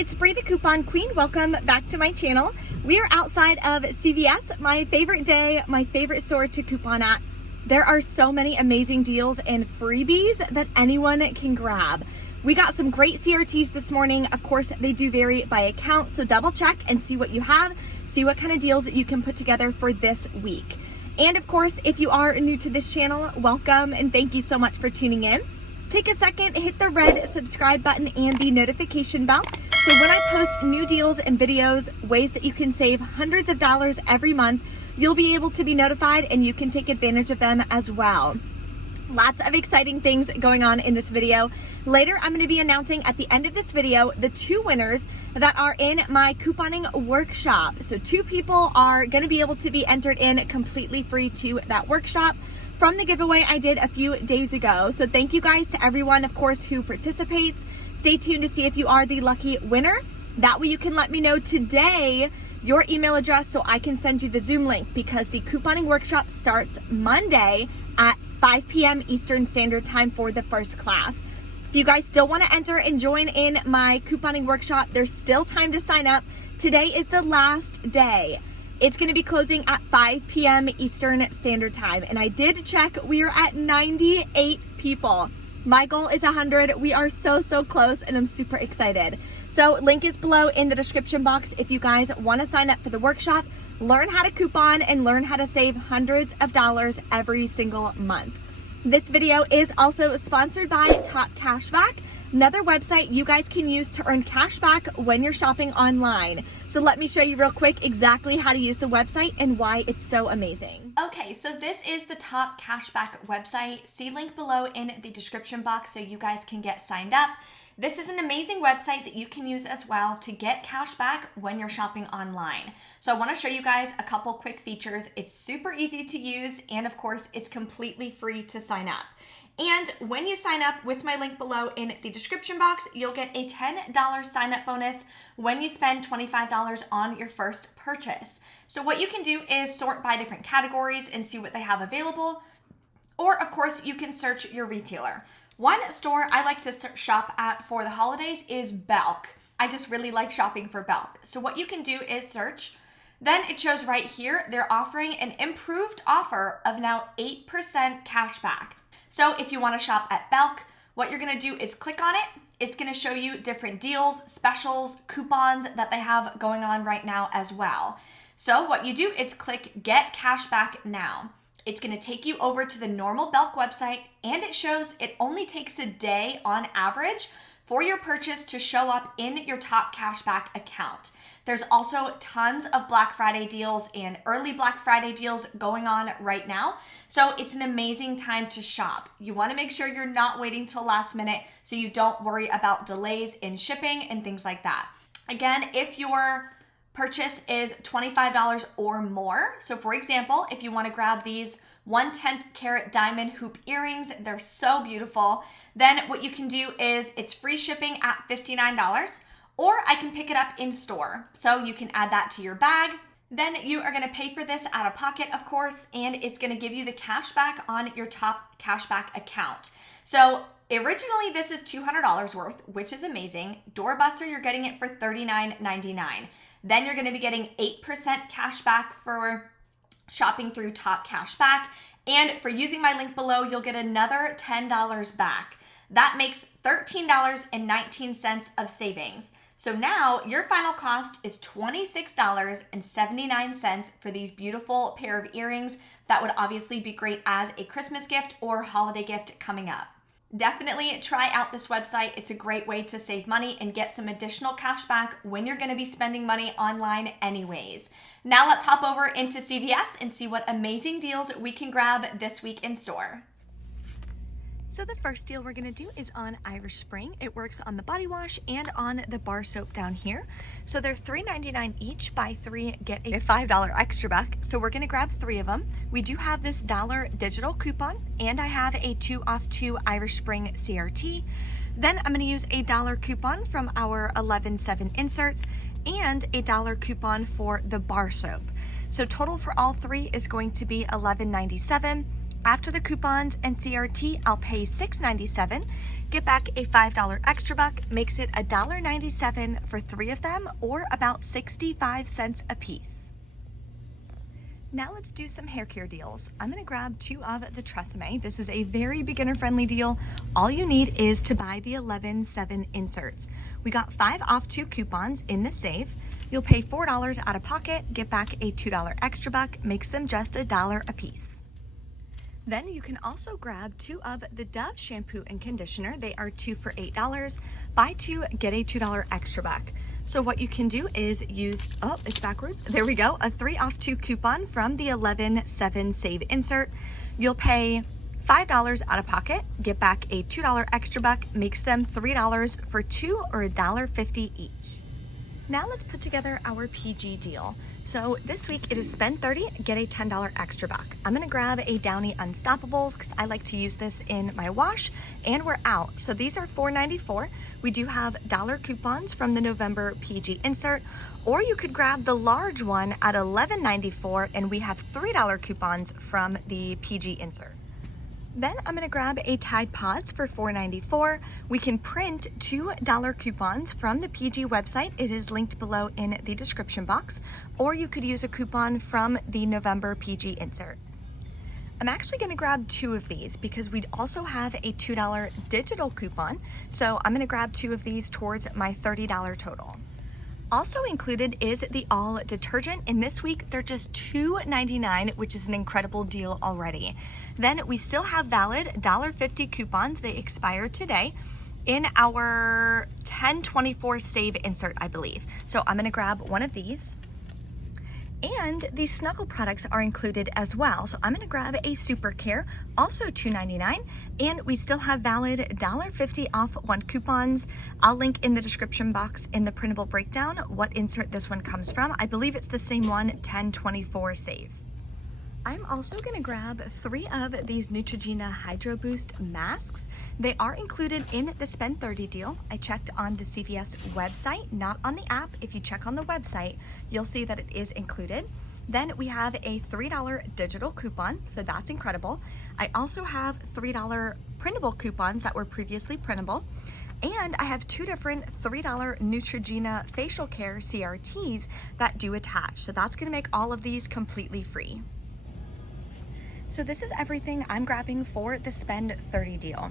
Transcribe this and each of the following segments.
it's Bree the Coupon Queen. Welcome back to my channel. We are outside of CVS, my favorite day, my favorite store to coupon at. There are so many amazing deals and freebies that anyone can grab. We got some great CRTs this morning. Of course, they do vary by account, so double check and see what you have, see what kind of deals you can put together for this week. And of course, if you are new to this channel, welcome and thank you so much for tuning in. Take a second, hit the red subscribe button and the notification bell. So when I post new deals and videos, ways that you can save hundreds of dollars every month, you'll be able to be notified and you can take advantage of them as well. Lots of exciting things going on in this video. Later, I'm going to be announcing at the end of this video the 2 winners that are in my couponing workshop. So 2 people are going to be able to be entered in completely free to that workshop from the giveaway I did a few days ago. So thank you guys to everyone, of course, who participates. Stay tuned to see if you are the lucky winner. That way you can let me know today your email address so I can send you the Zoom link, because the couponing workshop starts Monday at 5 p.m. Eastern Standard Time for the first class. If you guys still want to enter and join in my couponing workshop, there's still time to sign up. Today is the last day. It's going to be closing at 5 p.m. Eastern Standard Time. And I did check, we are at 98 people. My goal is 100. We are so close and I'm super excited. So link is below in the description box if you guys want to sign up for the workshop, learn how to coupon, and learn how to save hundreds of dollars every single month. This video is also sponsored by Cashback, another website you guys can use to earn cash back when you're shopping online. So let me show you real quick exactly how to use the website and why it's so amazing. Okay, so this is the Cashback website. See link below in the description box so you guys can get signed up. This is an amazing website that you can use as well to get cash back when you're shopping online. So I want to show you guys a couple quick features. It's super easy to use, and of course, it's completely free to sign up. And when you sign up with my link below in the description box, you'll get a $10 sign up bonus when you spend $25 on your first purchase. So what you can do is sort by different categories and see what they have available. Or of course, you can search your retailer. One store I like to shop at for the holidays is Belk. I just really like shopping for Belk. So what you can do is search. Then it shows right here, they're offering an improved offer of now 8% cash back. So if you want to shop at Belk, what you're going to do is click on it. It's going to show you different deals, specials, coupons that they have going on right now as well. So what you do is click Get Cashback Now. It's going to take you over to the normal Belk website, and it shows it only takes a day on average for your purchase to show up in your top cashback account. There's also tons of Black Friday deals and early Black Friday deals going on right now. So it's an amazing time to shop. You want to make sure you're not waiting till last minute so you don't worry about delays in shipping and things like that. Again, if your purchase is $25 or more. So for example, if you want to grab these 1/10 carat diamond hoop earrings, they're so beautiful. Then what you can do is it's free shipping at $59, or I can pick it up in store. So you can add that to your bag. Then you are going to pay for this out of pocket, of course, and it's going to give you the cash back on your top cashback account. So originally this is $200 worth, which is amazing. Doorbuster, you're getting it for $39.99. Then you're going to be getting 8% cash back for shopping through Top Cashback. And for using my link below, you'll get another $10 back. That makes $13.19 of savings. So now your final cost is $26.79 for these beautiful pair of earrings. That would obviously be great as a Christmas gift or holiday gift coming up. Definitely try out this website. It's a great way to save money and get some additional cash back when you're going to be spending money online anyways. Now let's hop over into CVS and see what amazing deals we can grab this week in store. So the first deal we're gonna do is on Irish Spring. It works on the body wash and on the bar soap down here. So they're $3.99 each. Buy 3, get a $5 extra back. So we're gonna grab 3 of them. We do have this $1 digital coupon, and I have a 2 off 2 Irish Spring CRT. Then I'm gonna use a $1 coupon from our 11/7 inserts and a $1 coupon for the bar soap. So total for all 3 is going to be $11.97. After the coupons and CRT, I'll pay $6.97, get back a $5 extra buck, makes it $1.97 for 3 of them, or about 65 cents a piece. Now let's do some hair care deals. I'm gonna grab 2 of the Tresemme. This is a very beginner-friendly deal. All you need is to buy the 11.7 inserts. We got 5 off 2 coupons in the save. You'll pay $4 out of pocket, get back a $2 extra buck, makes them just $1 a piece. Then you can also grab 2 of the Dove shampoo and conditioner. They are 2 for $8. Buy 2, get a $2 extra buck. So what you can do is use, oh, it's backwards. There we go, a 3 off 2 coupon from the 11.7 save insert. You'll pay $5 out of pocket, get back a $2 extra buck, makes them $3 for 2 or $1.50 each. Now let's put together our PG deal. So this week it is spend 30, get a $10 extra buck. I'm gonna grab a Downy Unstoppables because I like to use this in my wash and we're out. So these are $4.94. We do have dollar coupons from the November PG insert, or you could grab the large one at $11.94 and we have $3 coupons from the PG insert. Then I'm gonna grab a Tide Pods for $4.94. We can print $2 coupons from the PG website. It is linked below in the description box, or you could use a coupon from the November PG insert. I'm actually gonna grab 2 of these because we also have a $2 digital coupon. So I'm gonna grab 2 of these towards my $30 total. Also included is the all detergent, and this week they're just $2.99, which is an incredible deal already. Then we still have valid $1.50 coupons. They expire today in our 10/24 save insert, I believe. So I'm gonna grab one of these. And these Snuggle products are included as well. So I'm gonna grab a Super Care, also $2.99, and we still have valid $1.50 off 1 coupons. I'll link in the description box in the printable breakdown what insert this one comes from. I believe it's the same one, 10/24 save. I'm also gonna grab 3 of these Neutrogena Hydro Boost masks. They are included in the spend 30 deal. I checked on the CVS website, not on the app. If you check on the website, you'll see that it is included. Then we have a $3 digital coupon, so that's incredible. I also have $3 printable coupons that were previously printable. And I have 2 different $3 Neutrogena facial care CRTs that do attach. So that's gonna make all of these completely free. So this is everything I'm grabbing for the spend 30 deal.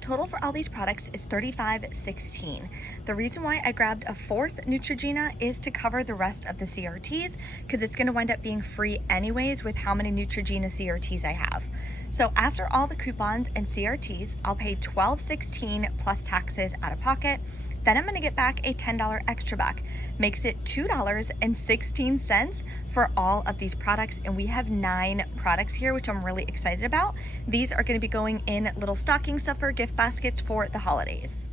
Total for all these products is $35.16. The reason why I grabbed a 4th Neutrogena is to cover the rest of the CRTs because it's gonna wind up being free anyways with how many Neutrogena CRTs I have. So after all the coupons and CRTs, I'll pay $12.16 plus taxes out of pocket. Then I'm gonna get back a $10 extra buck. Makes it $2.16 for all of these products, and we have 9 products here, which I'm really excited about. These are gonna be going in little stocking stuffer gift baskets for the holidays.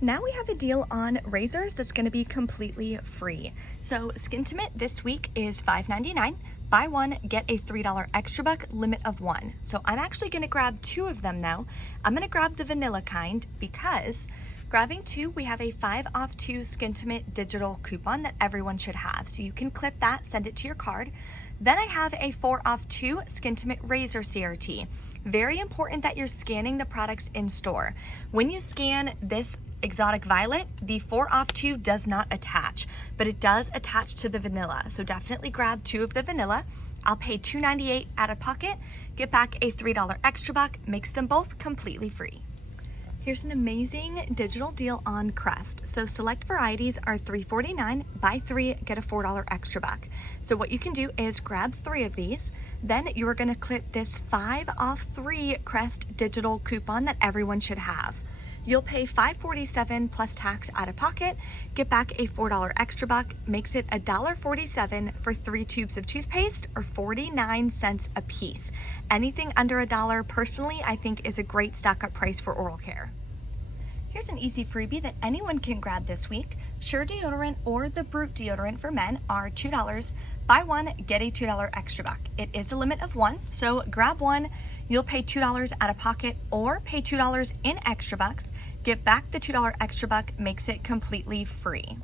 Now we have a deal on razors that's gonna be completely free. So Skintimate this week is $5.99. Buy 1, get a $3 extra buck, limit of 1. So I'm actually gonna grab 2 of them though. I'm gonna grab the vanilla kind because grabbing 2, we have a 5 off 2 Skintimate digital coupon that everyone should have. So you can clip that, send it to your card. Then I have a 4 off 2 Skintimate razor CRT. Very important that you're scanning the products in store. When you scan this exotic violet, the 4 off 2 does not attach, but it does attach to the vanilla. So definitely grab 2 of the vanilla. I'll pay $2.98 out of pocket, get back a $3 extra buck, makes them both completely free. Here's an amazing digital deal on Crest. So select varieties are $3.49, buy 3, get a $4 extra buck. So what you can do is grab 3 of these, then you're gonna clip this 5 off 3 Crest digital coupon that everyone should have. You'll pay $5.47 plus tax out of pocket, get back a $4 extra buck, makes it $1.47 for 3 tubes of toothpaste or 49 cents a piece. Anything under $1 personally I think is a great stock up price for oral care. Here's an easy freebie that anyone can grab this week. Sure deodorant or the Brute deodorant for men are $2. Buy 1, get a $2 extra buck. It is a limit of 1, so grab 1. You'll pay $2 out of pocket or pay $2 in extra bucks. Get back the $2 extra buck, makes it completely free.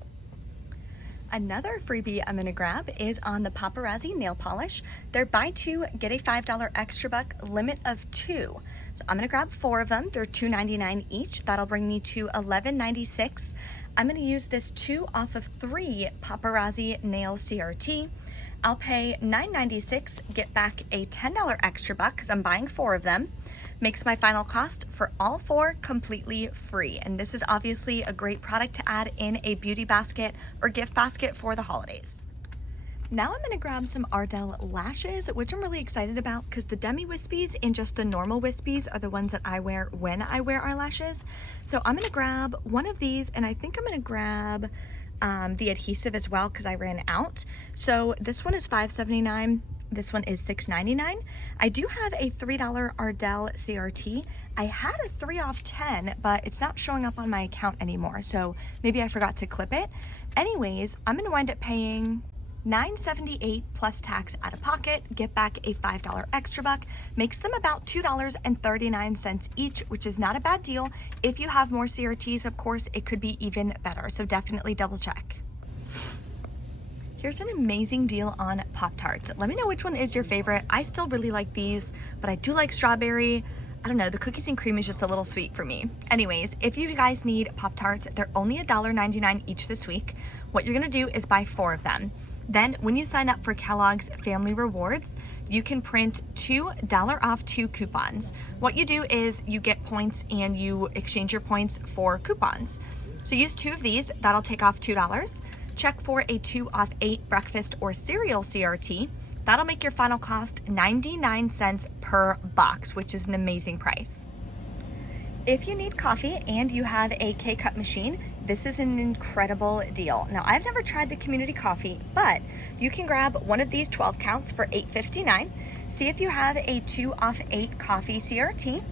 Another freebie I'm gonna grab is on the Paparazzi nail polish. They're buy two, get a $5 extra buck, limit of 2. So I'm gonna grab 4 of them. They're $2.99 each. That'll bring me to $11.96. I'm gonna use this 2 off of 3 Paparazzi nail CRT. I'll pay $9.96, get back a $10 extra buck because I'm buying 4 of them. Makes my final cost for all 4 completely free. And this is obviously a great product to add in a beauty basket or gift basket for the holidays. Now I'm gonna grab some Ardell lashes, which I'm really excited about because the demi wispies and just the normal wispies are the ones that I wear when I wear eyelashes. So I'm gonna grab one of these, and I think I'm gonna grab the adhesive as well because I ran out. So this one is $5.79. This one is $6.99. I do have a $3 Ardell CRT. I had a 3 off 10, but it's not showing up on my account anymore. So maybe I forgot to clip it. Anyways, I'm gonna wind up paying $9.78 plus tax out of pocket, get back a $5 extra buck, makes them about $2.39 each, which is not a bad deal. If you have more CRTs, of course, it could be even better. So definitely double check. Here's an amazing deal on Pop-Tarts. Let me know which one is your favorite. I still really like these, but I do like strawberry. I don't know, the cookies and cream is just a little sweet for me. Anyways, if you guys need Pop-Tarts, they're only $1.99 each this week. What you're gonna do is buy 4 of them. Then when you sign up for Kellogg's Family Rewards, you can print $2 off 2 coupons. What you do is you get points and you exchange your points for coupons. So use 2 of these, that'll take off $2. Check for a 2 off 8 breakfast or cereal CRT. That'll make your final cost 99 cents per box, which is an amazing price. If you need coffee and you have a K-Cup machine, this is an incredible deal. Now, I've never tried the community coffee, but you can grab one of these 12 counts for $8.59. See if you have a 2 off 8 coffee CRT.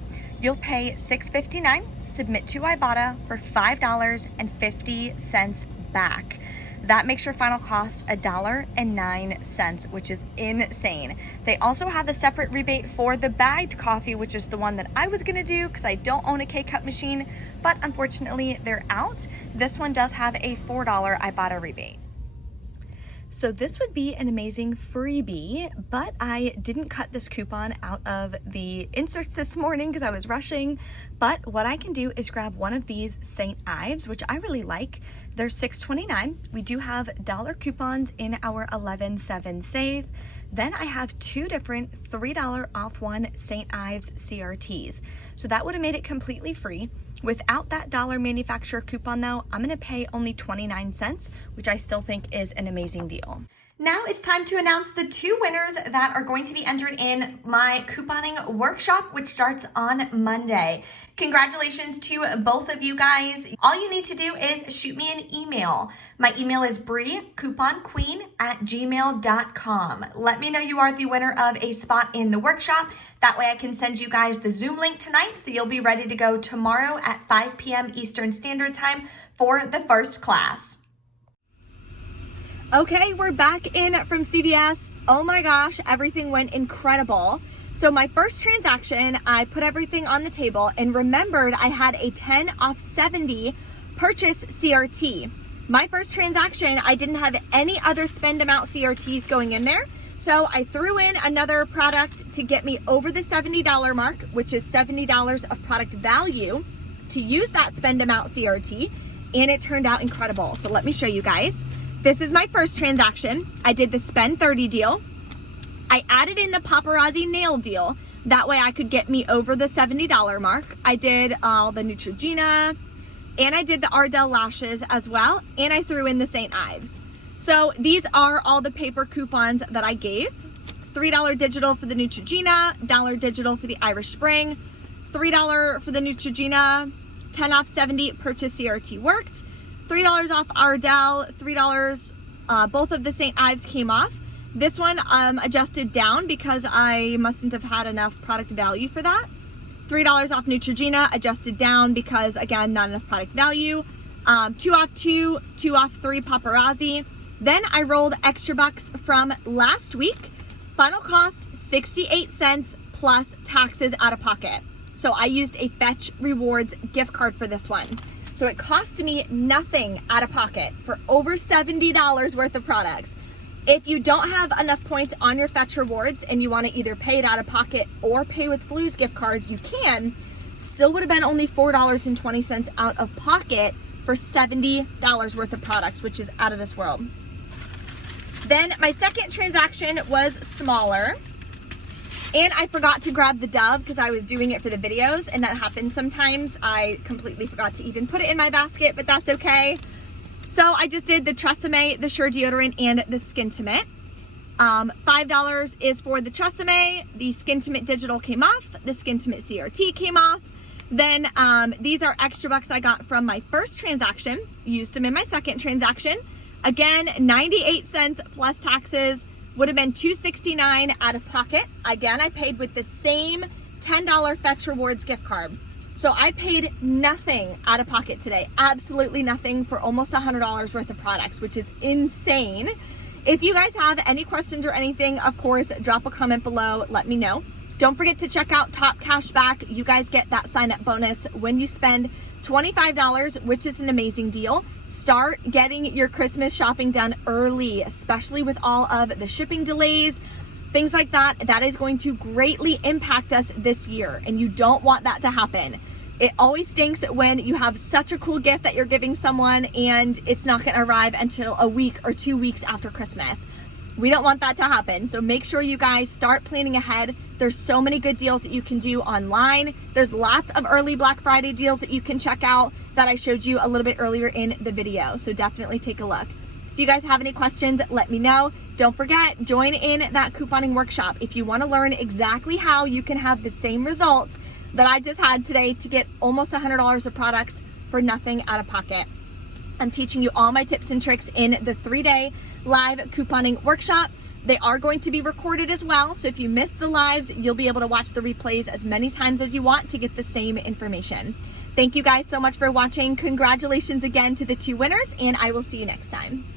You'll pay $6.59, submit to Ibotta for $5.50 back. That makes your final cost $1.09, which is insane. They also have a separate rebate for the bagged coffee, which is the one that I was gonna do because I don't own a K-Cup machine, but unfortunately they're out. This one does have a $4 Ibotta rebate. So this would be an amazing freebie, but I didn't cut this coupon out of the inserts this morning because I was rushing. But what I can do is grab one of these St. Ives, which I really like. They're $6.29. We do have dollar coupons in our 11/7 save. Then I have 2 different $3 off 1 St. Ives CRTs. So that would have made it completely free. Without that dollar manufacturer coupon though, I'm gonna pay only 29 cents, which I still think is an amazing deal. Now it's time to announce the 2 winners that are going to be entered in my couponing workshop, which starts on Monday. Congratulations to both of you guys. All you need to do is shoot me an email. My email is briecouponqueen@gmail.com. Let me know you are the winner of a spot in the workshop. That way I can send you guys the Zoom link tonight so you'll be ready to go tomorrow at 5 p.m. Eastern Standard Time for the first class. Okay, we're back in from CVS. Oh my gosh, everything went incredible. So my first transaction, I put everything on the table and remembered I had a 10 off 70 purchase CRT. My first transaction, I didn't have any other spend amount CRTs going in there. So I threw in another product to get me over the $70 mark, which is $70 of product value to use that spend amount CRT. And it turned out incredible. So let me show you guys. This is my first transaction. I did the spend 30 deal. I added in the Paparazzi nail deal. That way I could get me over the $70 mark. I did all the Neutrogena and I did the Ardell lashes as well. And I threw in the St. Ives. So these are all the paper coupons that I gave. $3 digital for the Neutrogena, $1 digital for the Irish Spring, $3 for the Neutrogena, 10 off 70 purchase CRT worked, $3 off Ardell, $3, both of the St. Ives came off. This one adjusted down because I mustn't have had enough product value for that. $3 off Neutrogena, adjusted down because, again, not enough product value. 2 off 2, 2 off 3 Paparazzi. Then I rolled extra bucks from last week. Final cost, 68 cents plus taxes out of pocket. So I used a Fetch Rewards gift card for this one. So it cost me nothing out of pocket for over $70 worth of products. If you don't have enough points on your Fetch Rewards and you want to either pay it out of pocket or pay with Flu's gift cards, you can. Still would have been only $4.20 out of pocket for $70 worth of products, which is out of this world. Then my second transaction was smaller, and I forgot to grab the Dove because I was doing it for the videos, and that happens sometimes. I completely forgot to even put it in my basket, but that's okay. So I just did the Tresemme, the Sure deodorant, and the Skintimate. $5 is for the Tresemme. The Skintimate Digital came off. The Skintimate CRT came off. Then these are extra bucks I got from my first transaction. Used them in my second transaction. Again, 98 cents plus taxes. Would have been $2.69 out of pocket. Again, I paid with the same $10 Fetch Rewards gift card. So I paid nothing out of pocket today. Absolutely nothing for almost $100 worth of products, which is insane. If you guys have any questions or anything, of course, drop a comment below. Let me know. Don't forget to check out Top Cashback. You guys get that sign-up bonus when you spend $25, which is an amazing deal. Start getting your Christmas shopping done early, especially with all of the shipping delays, things like that. That is going to greatly impact us this year, and you don't want that to happen. It always stinks when you have such a cool gift that you're giving someone and it's not going to arrive until a week or 2 weeks after Christmas. We don't want that to happen. So make sure you guys start planning ahead. There's so many good deals that you can do online. There's lots of early Black Friday deals that you can check out that I showed you a little bit earlier in the video. So definitely take a look. If you guys have any questions, let me know. Don't forget, join in that couponing workshop if you want to learn exactly how you can have the same results that I just had today to get almost $100 of products for nothing out of pocket. I'm teaching you all my tips and tricks in the 3-day live couponing workshop. They are going to be recorded as well, so if you missed the lives, you'll be able to watch the replays as many times as you want to get the same information. Thank you guys so much for watching. Congratulations again to the 2 winners, and I will see you next time.